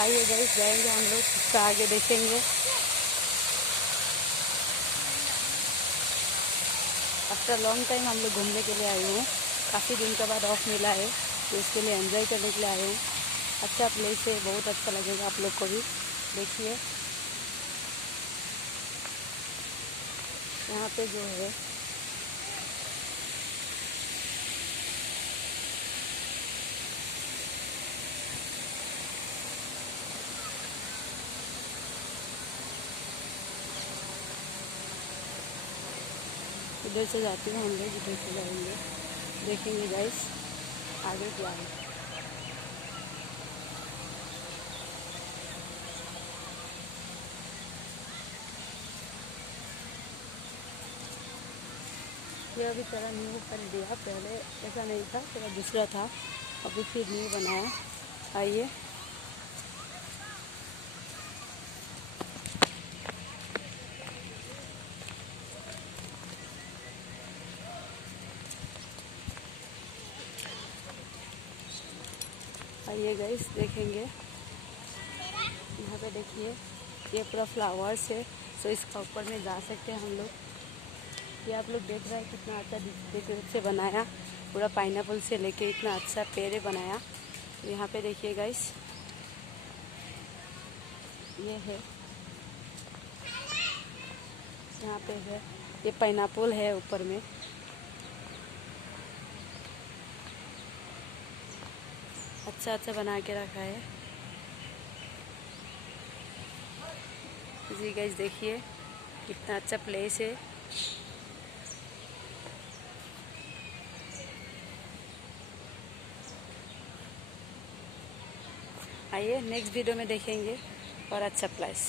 आइए गाइस जाएंगे हम लोग, इसका आगे देखेंगे। आफ्टर लॉन्ग टाइम हम लोग घूमने के लिए आए हैं। काफ़ी दिन के बाद ऑफ मिला है तो इसके लिए एंजॉय करने के लिए आए हैं। अच्छा प्लेस है, बहुत अच्छा लगेगा आप लोग को भी। देखिए यहाँ पे जो है इधर से जाते हैं हम लोग, इधर से जाएंगे, देखेंगे गाइस आगे क्या है। ये अभी थोड़ा न्यू कर दिया, पहले ऐसा नहीं था, थोड़ा दूसरा था, अभी फिर न्यू बनाया। आइए आइए गाइस देखेंगे। यहाँ पे देखिए ये पूरा फ्लावर्स है, तो इसका ऊपर में जा सकते हैं हम लोग। ये आप लोग देख रहे हैं कितना अच्छा डेकोरेट से बनाया, पूरा पाइनएप्पल से लेके इतना अच्छा पेड़ बनाया। तो यहाँ पे देखिए गाइस ये है, यहाँ पे है ये पाइनएप्पल है ऊपर में। अच्छा अच्छा बना के रखा है जी गाइस, देखिए कितना अच्छा प्लेस है। आइए नेक्स्ट वीडियो में देखेंगे और अच्छा प्लेस।